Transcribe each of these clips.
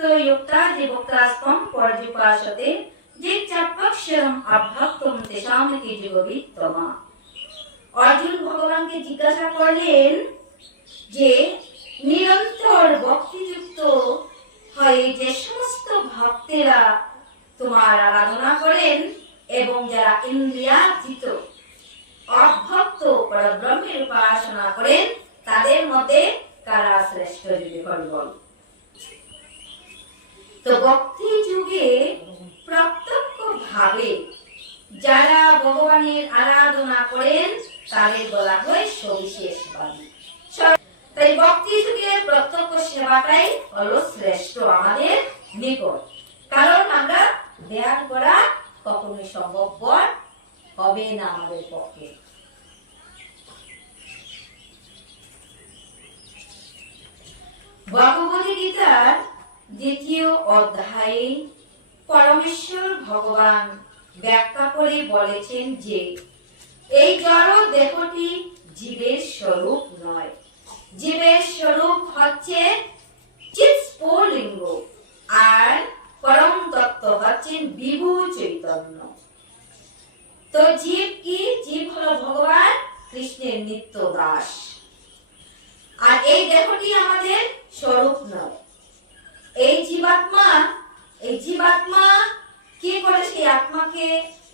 युक्ता जीवोक्तास्त्वं पर्युपासते যে চাপক্ষম আভ্যক্তম তেষাম কি জীববিত্তমা। অর্জুন ভগবানকে জিজ্ঞাসা করলেন যে নিরন্তর ভক্তিযুক্ত হয়ে যে সমস্ত ভক্তেরা তোমার আরাধনা করেন এবং যারা ইন্দ্রিয়াতীত অভক্ত পরব্রহ্মের উপাসনা করেন তাদের মধ্যে কারা শ্রেষ্ঠ যদি বল। তো ভক্তি যুগে প্রত্যক্ষ ভাবে যারা ভগবানের আরাধনা করেন তাদের বলা হয় সবিশেষবাদী। তাই ভক্তি যুগের প্রত্যক্ষ সেবাটাই হলো শ্রেষ্ঠ আমাদের নিকট, কারণ আমরা ধ্যান করা কখনোই সম্ভবপর হবে না আমাদের পক্ষে। ভগবদ্গীতার 2য় অধ্যায়ে পরমেশ্বর ভগবান ব্যাখ্যা করে বলেছেন যে এই জড় দেহটি জীবের স্বরূপ নয়, জীবের স্বরূপ হচ্ছে চিৎ স্ফুলিঙ্গ আর পরম তত্ত্ব হচ্ছেন বিভু চৈতন্য। তো জীব কি? জীব হলো ভগবান কৃষ্ণের নিত্য দাস, আর এই দেহটি আমাদের স্বরূপ নয়। এই জীবাত্মা কি করে সেই আত্মাকে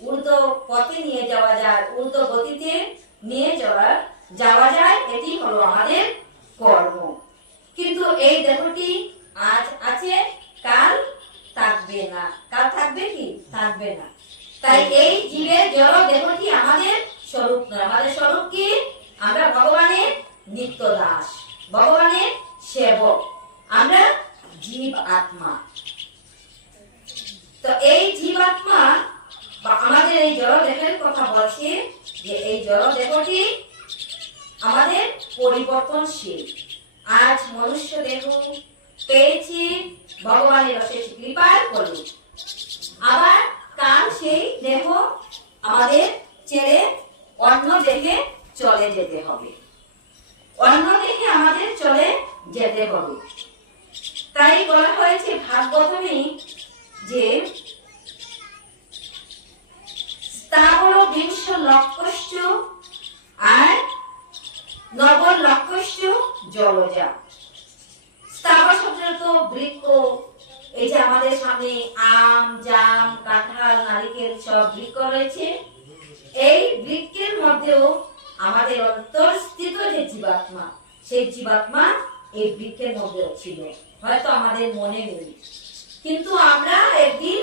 ঊর্ধ্ব পথে নিয়ে যাওয়া যায়, ঊর্ধ্ব গতিতে নিয়ে যাওয়া যায়, এটি হলো আমাদের কর্ম। কিন্তু এই দেহটি আজ আছে, কাল থাকবে না। কাল থাকবে কি? থাকবে না। তাই এই জীবের জড় দেহটি আমাদের স্বরূপ নয়। আমাদের স্বরূপ কি? আমরা ভগবানের নিত্য দাস, ভগবানের সেবক, আমরা জীব আত্মা। তো এই জীবাত্মা বা আমাদের এই জড় দেহের কথা বলছে যে এই জড় দেহটি আমাদের পরিবর্তনশীল। আজ মনুষ্য দেহ পেয়েছি ভগবানের অশেষ কৃপার ফলে, আবার কাল সেই দেহ আমাদের ছেড়ে অন্য দেহে চলে যেতে হবে, অন্য দেহে আমাদের চলে যেতে হবে। তাই বলা হয়েছে ভাগবতমে যে স্থাবর বিংশ লক্ষশ্চ আর নব লক্ষশ্চ জলজা। স্থাবর শব্দ তো বৃক্ষ, এই যে আমাদের সামনে আম, জাম, কাঁঠাল, নারিকেল সব বৃক্ষ রয়েছে। এই বৃক্ষের মধ্যেও আমাদের অন্তর্স্থিত যে জীবাত্মা, সেই জীবাত্মা এই বৃক্ষের মধ্যেও ছিল, হয়তো আমাদের মনে নেই। কিন্তু আমরা একদিন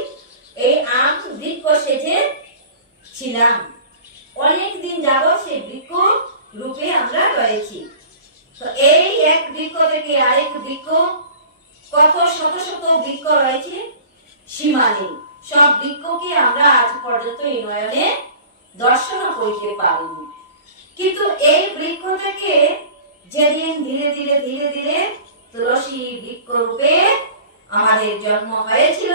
এই আম বৃক্ষ সেজে ছিলাম, অনেক দিন যাবত সেই বৃক্ষ রূপে আমরা রয়েছি। তো এই এক বৃক্ষ থেকে আরেক বৃক্ষ, কত শত শত বৃক্ষ রয়েছে, সীমা নেই। সব বৃক্ষকে আমরা আজ পর্যন্ত এই নয়নে দর্শন করতে পারিনি। কিন্তু এই বৃক্ষ থেকে যেদিন ধীরে ধীরে ধীরে ধীরে তুলসী বৃক্ষ রূপে আমাদের জন্ম হয়েছিল,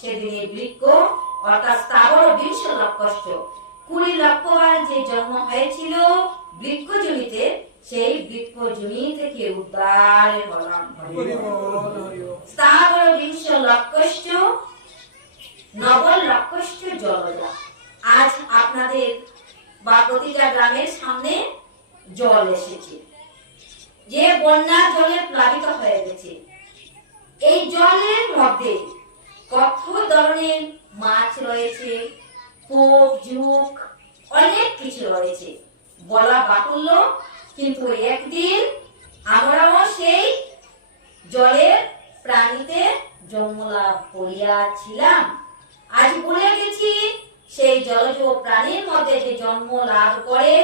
সেদিন এই বৃক্ষ অর্থাৎ স্থাবর বিংশ লক্ষশ্চ 20 লক্ষবার যে জন্ম হয়েছিল বৃক্ষ জনিতে, সেই বৃক্ষ জনি থেকে উদ্ধার হলাম। স্থাবর বিংশ লক্ষশ্চ নব লক্ষশ্চ জলজা। আজ আপনাদের বা প্রতিটা গ্রামের সামনে জল এসেছে, যে বন্যার জলে প্লাবিত হয়ে গেছে। এই জলের মধ্যে কত ধরনের মাছ রয়েছে, পোপ ঝুঁক, অনেক কিছু রয়েছে, বলা বাহুল্য। কিন্তু একদিন আমরাও সেই জলের প্রাণীতে জন্ম লাভ করিয়াছিলাম। আজ ভুলে গেছি সেই জলজ প্রাণীর মধ্যে যে জন্ম লাভ করে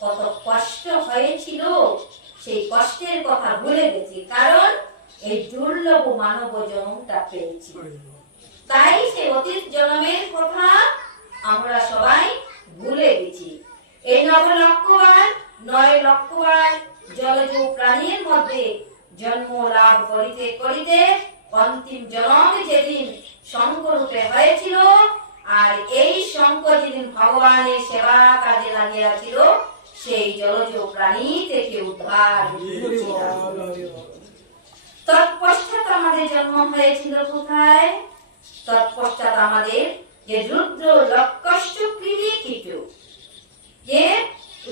কত কষ্ট হয়েছিল, সেই কষ্টের কথা ভুলে গেছি, কারণ এই দুর্লভ মানব জন্মটা পেয়েছি। তাই সেই অতীত জন্মের কথা আমরা সবাই ভুলে গেছি। এই 9 লক্ষবার জলজ প্রাণীর মধ্যে জন্ম লাভ করিতে করিতে অন্তিম জন্ম যেদিন শঙ্খ রূপে হয়েছিল, আর এই শঙ্খ যেদিন ভগবানের সেবা কাজে লাগিয়াছিল, সেই জলজ প্রাণী থেকে উদ্ধার হয়েছিল। তৎপশ্চাৎ আমাদের জন্ম হয়েছিল কোথায়? তৎপশ্চাৎ আমাদের যে রুদ্র লক্ষষ্ট কৃমি কীট, যে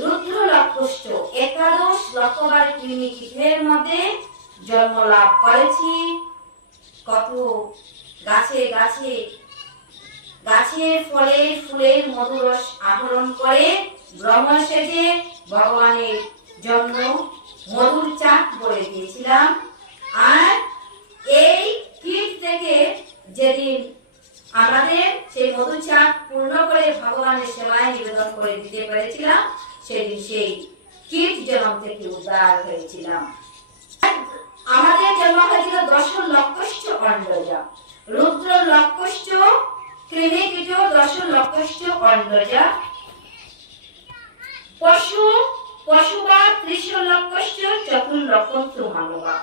রুদ্র লক্ষষ্ট একাদশ লক্ষবার কৃমি কীটের মধ্যে জন্ম লাভ করেছি। কত গাছে গাছে গাছের ফলের ফুলের মধুরস আহরণ করে ব্রহ্ম সেজে ভগবানের জন্য মধুর চাক করে দিয়েছিলাম। আর এই কীট থেকে যেদিন আমাদের সেই মধুর চাক পূর্ণ করে ভগবানের সেবায় নিবেদন করে দিতে পেরেছিলাম, সেদিন সেই কীট জন্ম থেকে উদ্ধার হয়েছিলাম। আমাদের জন্ম হয়েছিল দশ লক্ষষ্ট অন্ডজা, রুদ্র লক্ষষ্ট কৃমি কীট, দশ লক্ষষ্ট অন্ডজা। পশুবা ত্রিশ লক্ষষ্ট চতুর্লক্ষন্তু মানবা,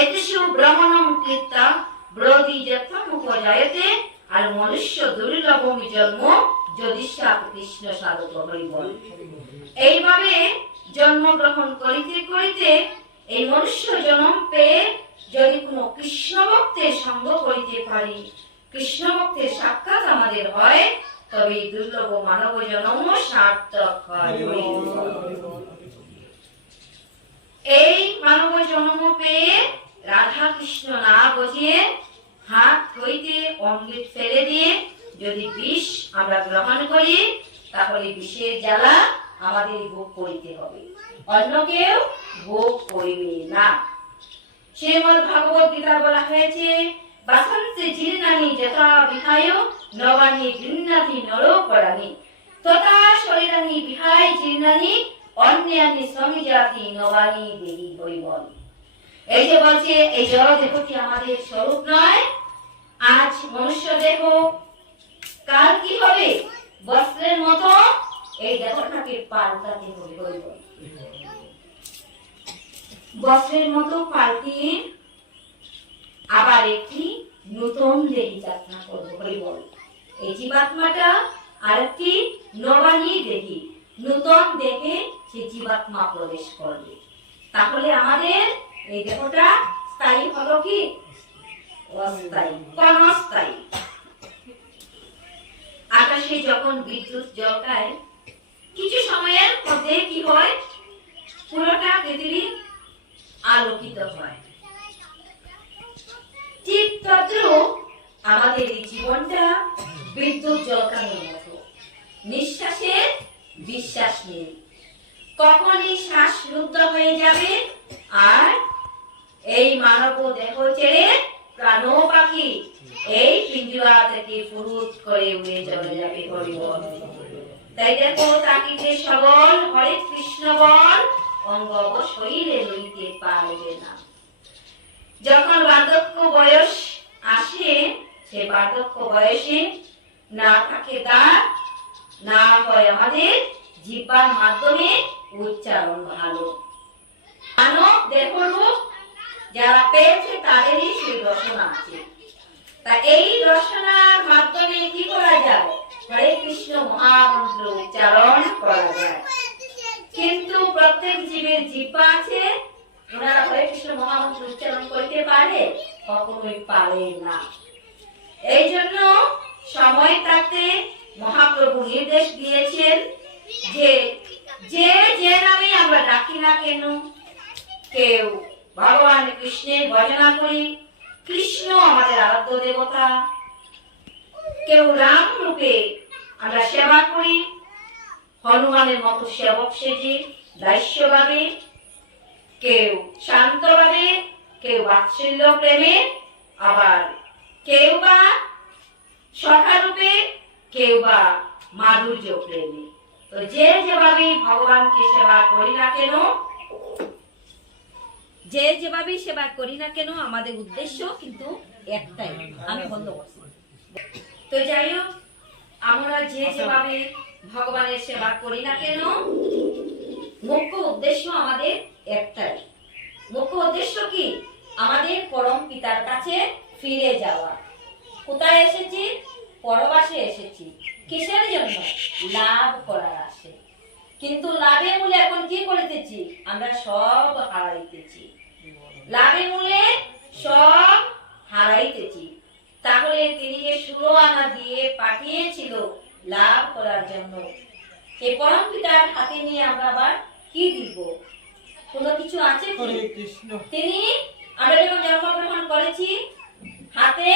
এতেষু ব্রহ্মণং কীর্তা ব্রোধি যথম উপজায়তে। আর মনুষ্য দুর্লভমি জন্ম যদি কৃষ্ণ সাধক হরিবল। এইভাবে জন্মগ্রহণ করিতে করিতে এই মনুষ্য জন্ম পেয়ে যদি কোনো কৃষ্ণ ভক্তের সঙ্গ করিতে পারি, কৃষ্ণ ভক্তের সাক্ষাৎ আমাদের হয়, তবে দুর্লভ মানব জন্ম সার্থক হয়। এই মানব জন্ম পেয়ে রাধা কৃষ্ণ না বুঝিয়ে হাত হইতে অমৃত ফেলে দিয়ে যদি বিষ আমরা গ্রহণ করি, তাহলে বিষের জ্বালা আমাদের ভোগ করিতে হবে, অন্য কেউ ভোগ করিবে না। শ্রীমদ্ ভাগবত গীতা বলা হয়েছে, বাসন্তে জীর্ণানি যথা বিহায় নবানি গৃহ্ণাতি নরপরাণি তথা শরীরানি বিহায় জীর্ণানি অন্যানি সমিজাতি নবানি দেহি হরিবল। এই যে বলছে এই জড় দেহটি আমাদের স্বরূপ নয়। আজ মনুষ্য দেহ, কাল কি হবে? বস্ত্রের মতো এই দেহটাকে পাল্টাতে হবে হরিবল। বস্ত্রের মতো পাল্টিয়ে আবার একটি নতুন দেহি যাত্রা করবো হরিবল। এই জীবাত্মাটা আরেকটি নবানী দেহি, নতুন দেহে সে জীবাত্মা প্রবেশ করবে। তাহলে আমাদের এই দেহটা স্থায়ী হলো কি অস্থায়ী? ক্ষণস্থায়ী। আকাশে যখন বিদ্যুৎ জ্বলকায়, কিছু সময়ের মধ্যে কি হয়? পুরোটা পৃথিবী আলোকিত হয়। ঠিক তদ্রূপ আমাদের এই জীবনটা বিদ্যুৎ জ্বলকানোর মতো। নিঃশ্বাসের বিশ্বাস নেই, কখনই শ্বাস রুদ্ধ হয়ে যাবে আর এই মানব দেহ ছেড়ে প্রাণ পাখি এই পিঞ্জরা থেকে ফুরুত করে উড়ে চলে যাবে হরিবল। তাই দেখো, তাকিতে সবল হরে কৃষ্ণ বল অঙ্গ শরীরে লইতে পারবে না। যখন বার্ধক্য বয়স আসে, সে বার্ধক্য বয়সে না থাকে দাঁত, না হয় আমাদের জিহ্বার মাধ্যমে উচ্চারণ ভালো। মানব দেহরূপ যারা পেয়েছে তাদেরই সেই রসনা আছে। তা এই রসনার মাধ্যমে কি করা যায়? হরে কৃষ্ণ মহামন্ত্র উচ্চারণ করা যায়। কিন্তু প্রত্যেক জীবের জিহ্বা আছে, ওনারা হরে কৃষ্ণ মহামন্ত্র উচ্চারণ করতে পারে? কখনোই পারে না। এই জন্য সময় থাকতে মহাপ্রভু নির্দেশ দিয়েছেন যে যে যে নামে আমরা ডাকি না কেন, কেউ ভগবান কৃষ্ণের ভজনা করি, কৃষ্ণ আমাদের আরাধ্য দেবতা, কেউ রাম রূপে আমরা সেবা করি, হনুমানের মতো সেবক সেজে দাস্যভাবে, কেউ শান্তভাবে, কেউ বাৎসল্য প্রেমে, আবার কেউ বা সখারূপে, কেউ বা মাধুর্য প্রেমে। তো যে যেভাবে ভগবানকে সেবা করি না কেন, যে যেভাবে সেবা করি না কেন, আমাদের উদ্দেশ্য কিন্তু একটাই, আমি বন্ধ করছি। তো যাই হোক, আমরা যে যেভাবে ভগবানের সেবা করি না কেন, মুখ্য উদ্দেশ্য আমাদের একটাই। মুখ্য উদ্দেশ্য কি? আমাদের পরম পিতার কাছে ফিরে যাওয়া। কোথায় এসেছি? পরবাসে এসেছি। কিসের জন্য? লাভ করার আসে। কিন্তু লাভের মূলে এখন কি করিতেছি? আমরা সব হারাইতেছি। লাভের মূলে সব হারাইতেছি। তাহলে তিনি যে 16 আনা দিয়ে পাঠিয়েছিল লাভ করার জন্য, এই পরম পিতার হাতে নিয়ে আমরা আবার কি দিব? কোনো কিছু আছে কি? তিনি আমরা যখন জন্মগ্রহণ করেছি হাতে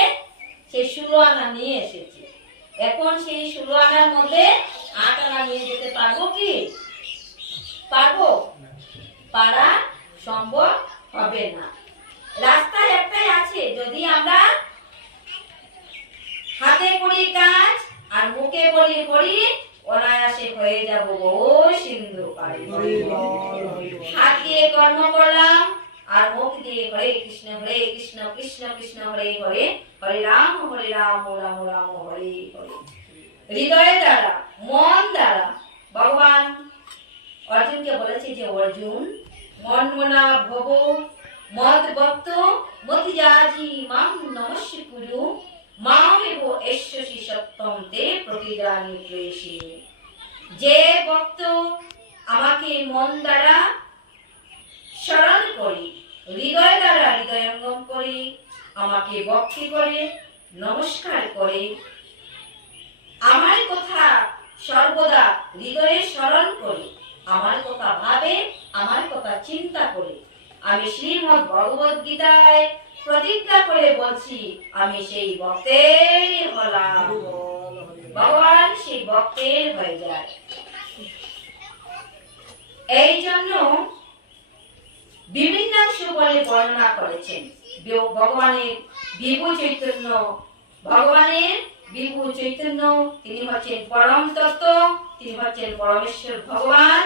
সেই 16 আনা নিয়ে এসেছি। এখন সেই 16 আনার মধ্যে 8 আনা নিয়ে যেতে পারবো কি? পারবো? পারা সম্ভব হবে না। রাস্তা একটাই আছে, যদি আমরা হাতে করি কাজ আর মুখে বলি হরি, অনায়াসে হয়ে যাব বহু সিন্ধু পারি। হাত দিয়ে কর্ম করলাম আর মুখ দিয়ে হরে কৃষ্ণ কৃষ্ণ কৃষ্ণ হরে হরে, হরে রাম রাম রাম হরে হরে। হৃদয়ের দ্বারা, মন দ্বারা ভগবান অর্জুনকে বলেছে যে অর্জুন, মন মনা ভব মদ ভক্ত মতিযাজি মাম নমস্য কুরু মামেব এষ্যসি সত্যম তে প্রতিদানি প্রেষি। যে ভক্ত আমাকে মন দ্বারা স্মরণ করে, হৃদয় দ্বারা হৃদয়ঙ্গম করে, আমাকে ভক্তি করে, নমস্কার করে, আমার কথা সর্বদা হৃদয়ে স্মরণ করে, আমার কথা ভাবে, আমার কথা চিন্তা করে, আমি শ্রীমদ্ ভগবদ গীতায় প্রতিজ্ঞা করে বলছি, আমি সেই ভক্তের হলাম। ভগবান সেই ভক্তের হয়ে যায়। এই জন্য বিভিন্নাংশ বলে বর্ণনা করেছেন ভগবানের বিভু চৈতন্য। ভগবানের বিভু চৈতন্য, তিনি হচ্ছেন পরম তত্ত্ব, তিনি হচ্ছেন পরমেশ্বর ভগবান।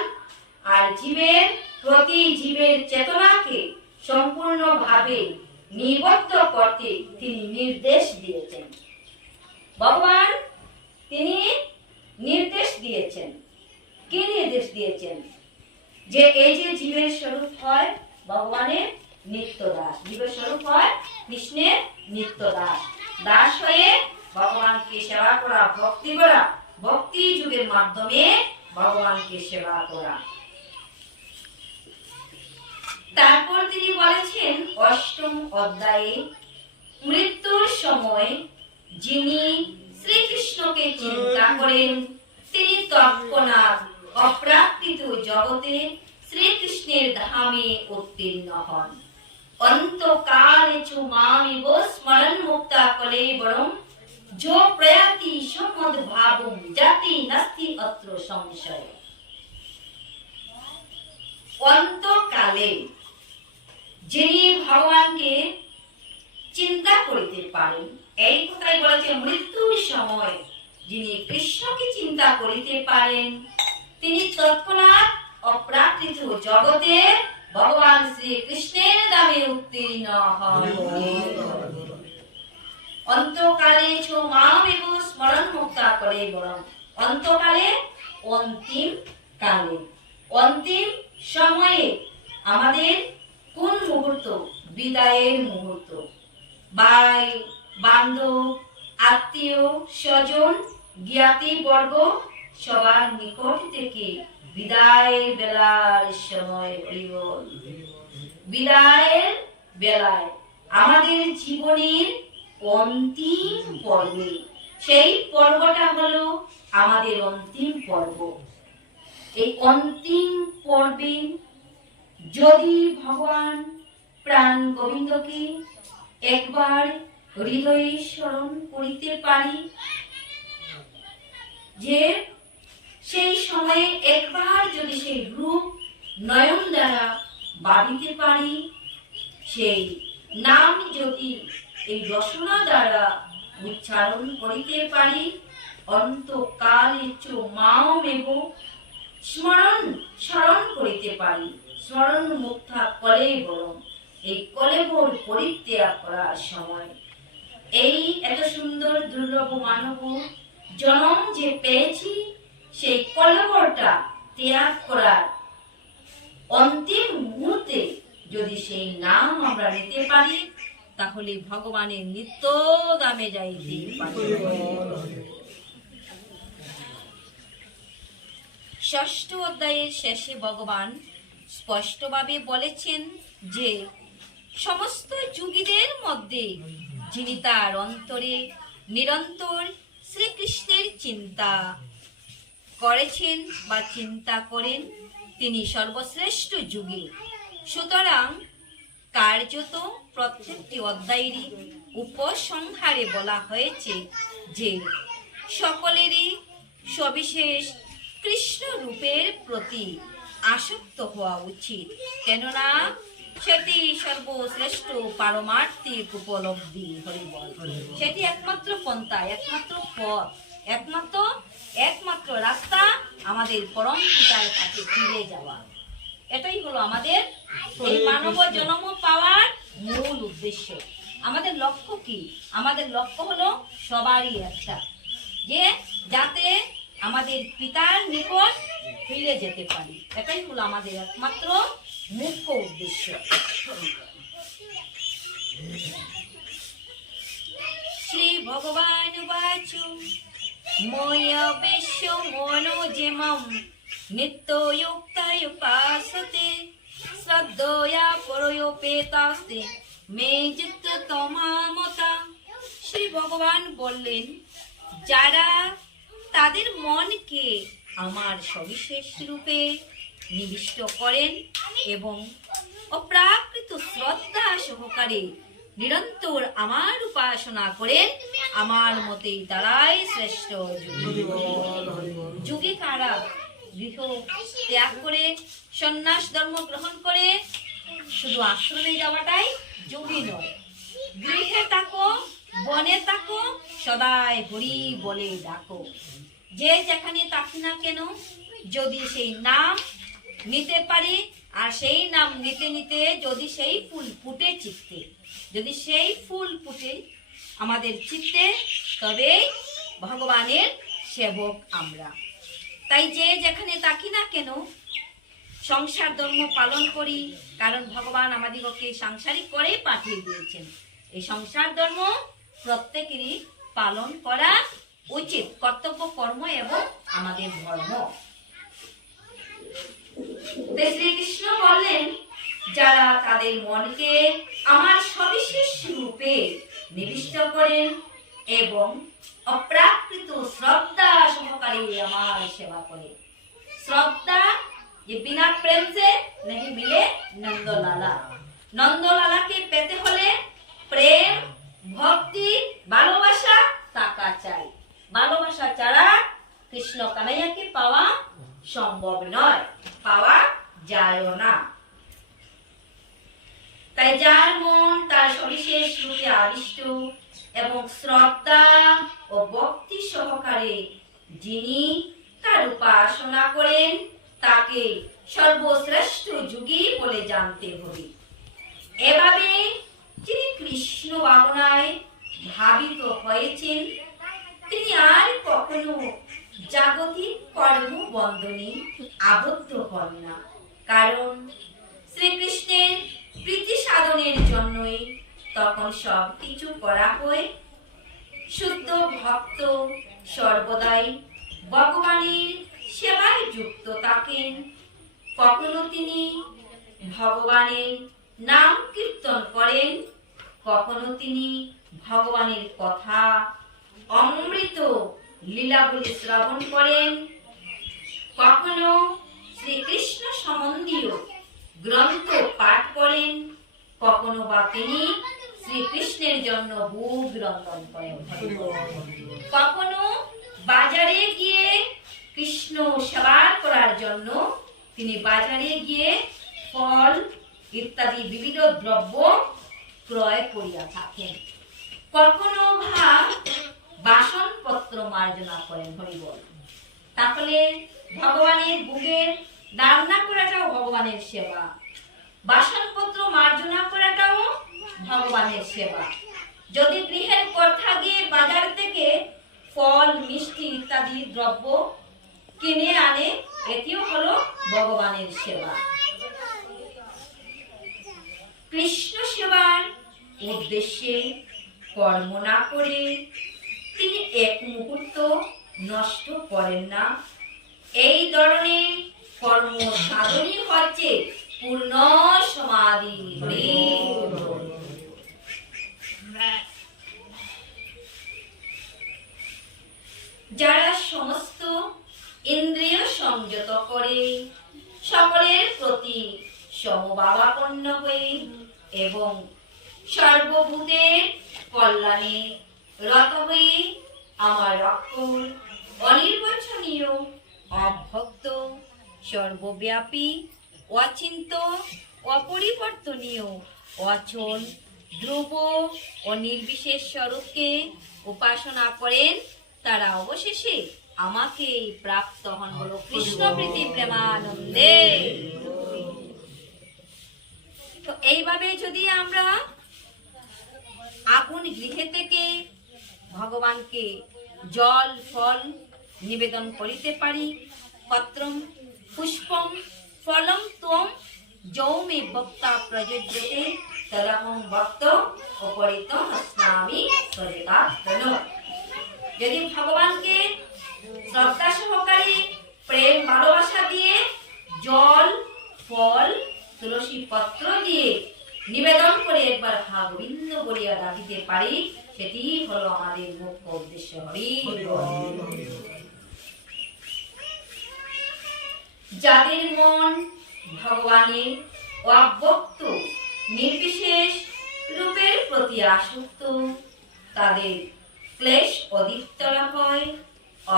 আর জীবের প্রতি জীবের চেতনাকে সম্পূর্ণভাবে নিবদ্ধ করতে তিনি নির্দেশ দিয়েছেন। ভগবান তিনি নির্দেশ দিয়েছেন। কি নির্দেশ দিয়েছেন? যে এই যে জীবের স্বরূপ হয় ভগবানের নিত্য দাস, জীবের স্বরূপ হয় কৃষ্ণের নিত্য দাস। দাস হয়ে ভগবানকে সেবা করা, ভক্তি করা, ভক্তি যুগের মাধ্যমে ভগবানকে সেবা করা। তারপর তিনি বলেছেন 8ম অধ্যায়ে, মৃত্যুর সময় যিনি শ্রীকৃষ্ণকে চিন্তা করেন তিনি তৎক্ষণাৎ অপ্রাকৃত জগতে শ্রীকৃষ্ণের ধামে উত্তীর্ণ হন। অন্তকালে চু মামিব স্মরণ মুক্তা কলেবরম যো প্রয়াতি সমদ ভাবম জাতি নাস্তি অত্র সংশয়। অন্তকালে যিনি ভগবানকে চিন্তা করিতে পারেন, এই কথাই বলেছে মৃত্যুর সময় যিনি কৃষ্ণকে চিন্তা করিতে পারেন তিনি তৎক্ষণাৎ অপ্রাকৃত জগতে ভগবান শ্রী কৃষ্ণের নামে উত্তীর্ণ হন। অন্তকালে ছো মামেব স্মরণ মুক্তা করে বরং, অন্তকালে অন্তিম কালে, অন্তিম সময়ে আমাদের কোন মুহূর্ত? বিদায়ের মুহূর্ত। ভাই বান্ধব আত্মীয় স্বজন জ্ঞাতি বর্গ সবার নিকট থেকে বিদায়ের বেলার সময়, বিদায়ের বেলায় আমাদের জীবনের অন্তিম পর্বে, সেই পর্বটা হলো আমাদের অন্তিম পর্ব। এই অন্তিম পর্বে যদি ভগবান প্রাণ গোবিন্দকে একবার হৃদয়ে স্মরণ করিতে পারি, যে সেই সময়ে একবার যদি সেই রূপ নয়ন দ্বারা ভাবিতে পারি, সেই নাম যদি এই রসনা দ্বারা উচ্চারণ করিতে পারি, অন্তকালে চো মামেব স্মরণ করিতে পারি, স্মরণ মুক্তা কলেবরম, এই কলেবর পরিত্যাগ করার সময়, এই এত সুন্দর দুর্লভ মানব জন্ম যে পেয়েছি, সেই কলেবরটা ত্যাগ করার অন্তিম মুহূর্তে যদি সেই নাম আমরা নিতে পারি, তাহলে ভগবানের নিত্য দামে যাইতে পারি। 6ষ্ঠ অধ্যায়ের শেষে ভগবান স্পষ্টভাবে বলেছেন যে সমস্ত যুগীদের মধ্যে যিনি তার অন্তরে নিরন্তর শ্রীকৃষ্ণের চিন্তা করেছেন বা চিন্তা করেন, তিনি সর্বশ্রেষ্ঠ যুগী। সুতরাং কার্যত প্রত্যেকটি অধ্যায়েরই উপসংহারে বলা হয়েছে যে সকলেরই সবিশেষ কৃষ্ণ রূপের প্রতি আসক্ত হওয়া উচিত, কেননা সেটি সর্বশ্রেষ্ঠ পারমার্থিক উপলব্ধি। হরিবল, সেটি একমাত্র পন্থা, একমাত্র পথ, একমাত্র রাস্তা আমাদের পরম পিতার কাছে ফিরে যাওয়া। এটাই হলো আমাদের এই মানব জন্ম পাওয়ার মূল উদ্দেশ্য। আমাদের লক্ষ্য কি? আমাদের লক্ষ্য হলো সবারই একটা, যে যাতে আমাদের পিতার নিকট ফিরে যেতে পারি। এটাই হলো আমাদের একমাত্র মুখ্য উদ্দেশ্য। শ্রী ভগবান বাচু ময়া বিশ্ব মনোজেমম নিত্যযুক্তায় উপাসতে শ্রদ্ধয়া পরয়োপেতাস্তে মে চিত্ত তমামতা। শ্রী ভগবান বললেন, যারা তাদের মনকে আমার সবিশেষ রূপে নিবিষ্ট করেন এবং অপ্রাকৃত শ্রদ্ধা সহকারে নিরন্তর আমার উপাসনা করেন, আমার মতে তারাই শ্রেষ্ঠ যোগী। যোগী কারা? গৃহ ত্যাগ করে সন্ন্যাস ধর্ম গ্রহণ করে শুধু আশ্রমে যাওয়াটাই যোগী নয়। গৃহে থাকো, বনে থাকো, সদাই হরি বলে ডাকো। যে যেখানে থাকি না কেন, যদি সেই নাম নিতে পারি, আর সেই নাম নিতে নিতে যদি সেই ফুল ফুটে চিত্তে, যদি সেই ফুল ফুটে আমাদের চিত্তে, তবে ভগবানের সেবক আমরা। তাই যে যেখানে থাকি না কেন সংসার ধর্ম পালন করি, কারণ ভগবান আমাদিগকে সাংসারিক করেই পাঠিয়ে দিয়েছেন। এই সংসার ধর্ম প্রত্যেকেরই পালন করা উচিত, কর্তব্য কর্ম এবং আমাদের ধর্ম। শ্রীকৃষ্ণ বললেন, যারা তাদের মনকে আমার সবিশেষ রূপে নিবিষ্ট করেন এবং অপ্রাকৃত শ্রদ্ধা সহকারে আমার সেবা করে। শ্রদ্ধা, যে বিনা প্রেম से नहीं मिले नंदलाला। নন্দলালাকে পেতে হলে প্রেম, ভক্তি, ভালোবাসা থাকা চাই। ভালোবাসা ছাড়া কৃষ্ণ কানাইয়াকে পাওয়া সম্ভব নয়, পাওয়া যায়ও না। তাই যার মন তার সবিশেষ রূপে আবিষ্ট এবং শ্রদ্ধা ও ভক্তি সহকারে যিনি তার উপাসনা করেন, তাকে সর্বশ্রেষ্ঠ যোগী বলে জানতে হবে। এভাবে যিনি কৃষ্ণ ভাবনায় ভাবিত হয়েছেন, তিনি আর কখনো জাগতিক কর্ম বন্ধনে আবদ্ধ হন না, কারণ শ্রীকৃষ্ণের প্রীতি সাধনের জন্যই তখন সবকিছু করা হয়। শুদ্ধ ভক্ত সর্বদাই ভগবানের সেবায় যুক্ত থাকেন। কখনো তিনি ভগবানের নাম কীর্তন করেন, কখনো তিনি ভগবানের কথা অমৃত লীলাবলী শ্রবণ করেন, কখনো শ্রীকৃষ্ণ সম্বন্ধীয় গ্রন্থ পাঠ করেন, কখনো বা তিনি শ্রীকৃষ্ণের জন্য ভোগ রন্ধন করেন। কখনো বাজারে গিয়ে কৃষ্ণ সেবা করার জন্য তিনি বাজারে গিয়ে ফল ইত্যাদি বিবিধ দ্রব্য ক্রয় করিয়া থাকেন। কখনো বা বাসনপত্র মার্জনা করেন। হরিবল। তাহলে ভগবানের ভোগের রান্না করাটাও ভগবানের সেবা, বাসনপত্র মার্জনা করাটাও ভগবানের সেবা। যদি গৃহের কর্তা গিয়ে বাজার থেকে ফল, মিষ্টি ইত্যাদি দ্রব্য কিনে আনে, এটিও হলো ভগবানের সেবা। কৃষ্ণ সেবার উদ্দেশ্যে কর্ম না করে তিনি এক মুহূর্ত নষ্ট করেন না। এই ধরনের কর্ম সাধনই হচ্ছে পূর্ণ সমাধি। হরি বল। যারা সমস্ত ইন্দ্রিয় সংযত করে সকলের প্রতি সমভাবাপন্ন হয়ে এবং সর্বভূতের কল্যাণে রত হয়ে আমার অক্ষর অনির্বচনীয় অভক্ত সর্বব্যাপী অচিন্ত অপরিবর্তনীয় অচল ধ্রুব ও নির্বিশেষ স্বরূপকে উপাসনা করেন, তারা অবশেষে আমাকে প্রাপ্ত হন। বলো কৃষ্ণ প্রীতি প্রেমানন্দে। তো এইভাবে যদি আমরা আগুন গৃহে থেকে ভগবানকে জল ফল নিবেদন করিতে পারি, পত্রম পুষ্পম ফলম ত্বম যৌমে বক্তা প্রযোজ্যতে তদহং ভক্ত অপরিত স্নামি সরিতাত্তন। যদি ভগবানকে শ্রদ্ধা সহকারে প্রেম ভালোবাসা দিয়ে জল ফল তুলসী পত্র দিয়ে নিবেদন করে একবার হা গোবিন্দ বলিয়া ডাকিতে পারি, সেটি হলো আমাদের মুখ্য উদ্দেশ্য। হরি বল। যাদের মন ভগবানের অব্যক্ত নির্বিশেষ রূপের প্রতি আসক্ত, তাদের ক্লেশ অধিকতর হয়।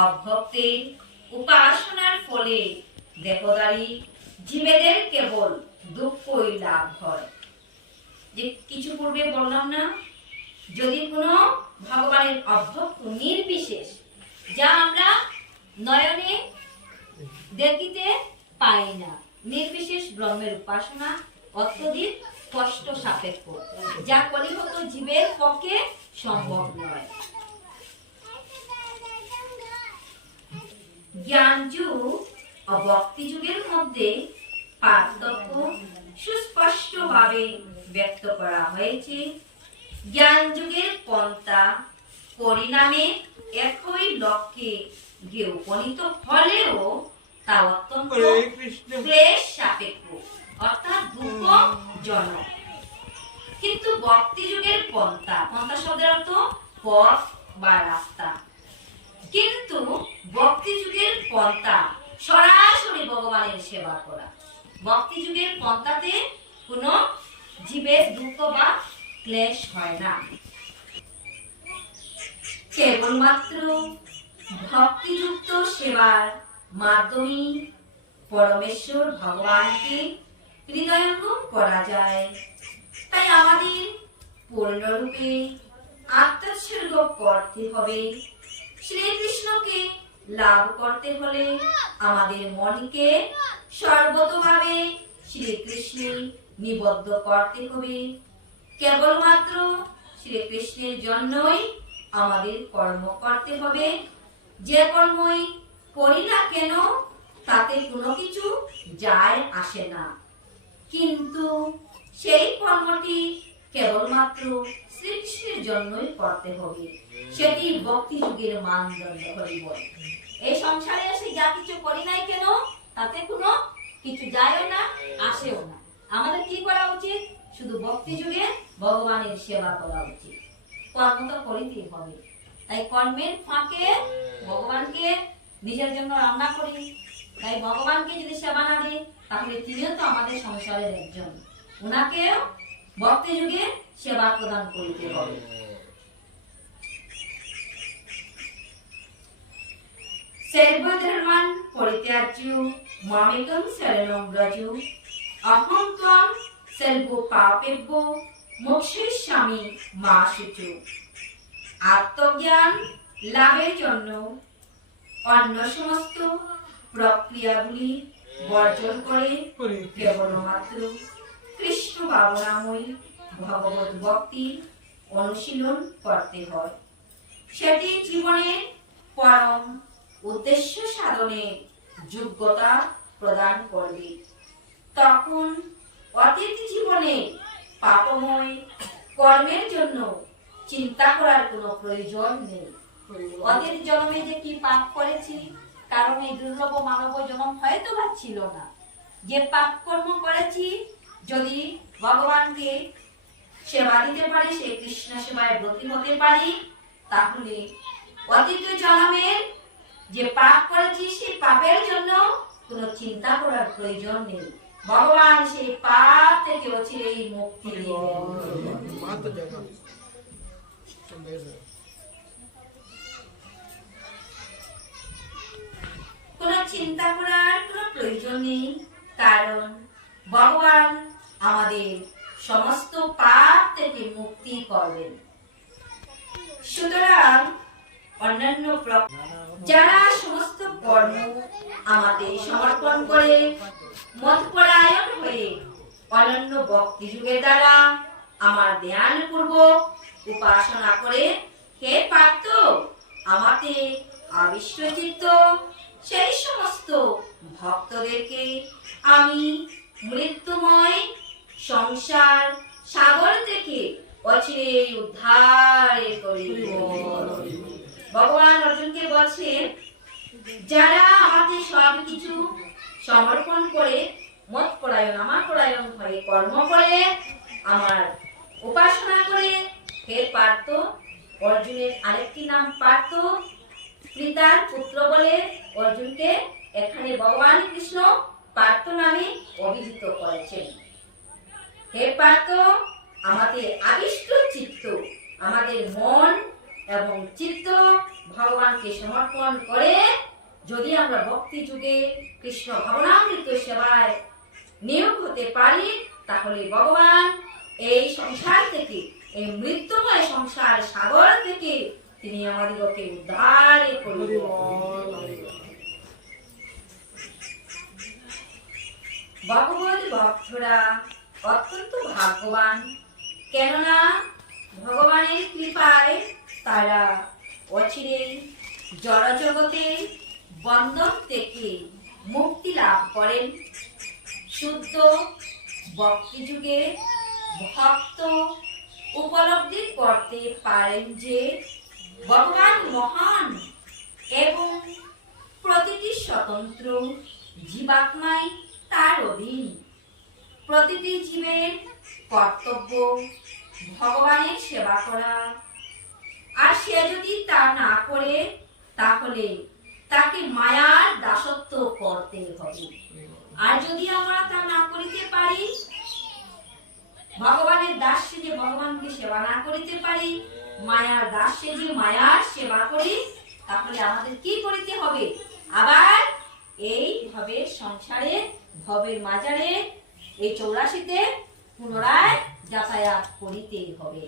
অভক্তের উপাসনার ফলে দেহদারী জীবেদের কেবল দুঃখই লাভ হয়। যে কিছু পূর্বে বললাম না, যদি কোনো ভগবানের অভক্ত নির্বিশেষ, যা আমরা নয়নে দেখিতে পাই না, নির্বিশেষ ব্রহ্মের উপাসনা অত্যধিক কষ্ট সাপেক্ষ, যা কলিগত জীবের পক্ষে সম্ভব নয়। জ্ঞান যুগ ও ভক্তি যুগের মধ্যে পার্থক্য সুস্পষ্টভাবে ব্যক্ত করা হয়েছে। জ্ঞান যুগের পন্থা পরিণামে একই লক্ষ্যে গিয়ে উপনীত হলেও তা অত্যন্ত ক্লেশ সাপেক্ষ, অর্থাৎ দুঃখজনক। কিন্তু ভক্তি যুগের পন্থা, পন্থা শব্দের অর্থ পথ বা রাস্তা, কিন্তু ভক্তি যুগের পন্থা সরাসরি ভগবানের সেবা করা। ভক্তি যুগের পন্থাতে কোনো জীবের দুঃখ বা ক্লেশ হয় না। কেবলমাত্র ভক্তিযুক্ত সেবার মাধ্যমে পরমেশ্বর ভগবানকে হৃদয়ঙ্গম করা যায়। তাই আমাদের পূর্ণরূপে আত্মোৎসর্গ করতে হবে। শ্রীকৃষ্ণকে লাভ করতে হলে আমাদের মনকে সর্বতোভাবে শ্রীকৃষ্ণে নিবদ্ধ করতে হবে। কেবলমাত্র শ্রীকৃষ্ণের জন্যই আমাদের কর্ম করতে হবে। যে কর্মই করি না কেন তাতে কোনো কিছু যায় আসে না, কিন্তু সেই কর্মটি কেবলমাত্র শ্রীকৃষ্ণের জন্যই করতে হবে। সেটি ভক্তি যুগের মানদণ্ড। হরি বল। এই সংসারে এসে যা কিছু করি নাই কেন তাতে কোনো কিছু যায়ও না আসেও না। আমাদের কি করা উচিত? শুধু ভক্তি যুগে ভগবানের সেবা করা উচিত। কর্ম তো করিতেই হবে। তাই কর্মের ফাঁকে ভগবানকে নিজের জন্য রান্না করি। তাই ভগবানকে যদি সেবা না দিই তাহলে তিনিও তো আমাদের সংসারের একজন, ওনাকেও ভক্তি যুগে সেবা প্রদান করিতে হবে। সর্বধর্মান পরিত্যাজ্য মামেকং শরণং ব্রজ অহং ত্বং সর্ব পাপেভ্য মোক্ষয়িষ্যামি মা শুচি। আত্মজ্ঞান লাভের জন্য অন্য সমস্ত প্রক্রিয়াগুলি বর্জন করে কেবলমাত্র কৃষ্ণ ভাবনাময়ী ভগবত ভক্তি অনুশীলন করতে হয়। সেটি জীবনের পরম উদ্দেশ্য সাধনের যোগ্যতা প্রদান করবে। তখন অতীত জীবনে পাপময় কর্মের জন্য চিন্তা করার কোনো প্রয়োজন নেই। অতীত জন্মে যে কি পাপ করেছি, কারণ এই দুর্লভ মানব জন্ম হয়তো বা ছিল না, যে পাপ কর্ম করেছি যদি ভগবানকে সেবা দিতে পারি, সেই কৃষ্ণ সেবায় ব্রতী হতে পারি, তাহলে অতীত জন্মের যে পাপ করেছি সেই পাপের জন্য কোনো চিন্তা করার প্রয়োজন নেই। ভগবান সেই পাপ থেকে অচিরেই মুক্তি দিবেন। কোনো চিন্তা করার কোনো প্রয়োজন নেই, কারণ ভগবান আমাদের সমস্ত পাপ থেকে মুক্তি করবেন। সুতরাং অন্যান্য যারা সমস্ত কর্ম আমাদের সমর্পণ করে মতপরায়ণ হয়ে অনন্য ভক্তি যুগের দ্বারা আমার ধ্যান পূর্বক উপাসনা করে হে পার্থ আমাতে আবিষ্ট চিত্ত সেই সমস্ত ভক্তদেরকে আমি মৃত্যুময় সংসার সাগর থেকে অচিরেই উদ্ধার করিব। ভগবান অর্জুনকে বলছেন, যারা আমাকে সব কিছু সমর্পণ করে মতপরায়ণ আমার পরায়ণ হয়ে কর্ম করে আমার উপাসনা করে হে পার্থ, অর্জুনের আরেকটি নাম পার্থ, পিতার পুত্র বলে অর্জুনকে এখানে ভগবান কৃষ্ণ পার্থ নামে অভিহিত করেছেন। হে পার্থ, আমাদের আবিষ্ট চিত্ত, আমাদের মন এবং চিত্ত ভগবানকে সমর্পণ করে যদি আমরা ভক্তি যুগে কৃষ্ণ ভাবনামৃত সেবায় নিয়োগ হতে পারি, তাহলে ভগবান এই সংসার থেকে, এই মৃত্যুময় সংসার সাগর থেকে তিনি আমাদেরকে উদ্ধার করবেন। ভগবত ভক্তরা অত্যন্ত ভাগ্যবান, কেননা ভগবানের কৃপায় তারা অচিরেই জড়জগতে বন্ধন থেকে মুক্তি লাভ করেন। শুদ্ধ ভক্তি যুগে ভক্ত উপলব্ধি করতে পারেন যে ভগবান মহান এবং প্রতিটি স্বতন্ত্র জীবাত্মাই তার অধীন। প্রতিটি জীবের কর্তব্য ভগবানের সেবা করা, আর সে যদি তা না করে তাহলে তাকে মায়ার দাসত্ব করতে হবে। আর যদি আমরা তা না করিতে পারি, ভগবানের দাস সেজে ভগবানকে সেবা না করিতে পারি, মায়ার দাস সেজে মায়ার সেবা করি, তাহলে আমাদের কি করিতে হবে? আবার এই ভবের সংসারে, ভবের মাজারে, এই 84তে পুনরায় যাতায়াত করিতে হবে।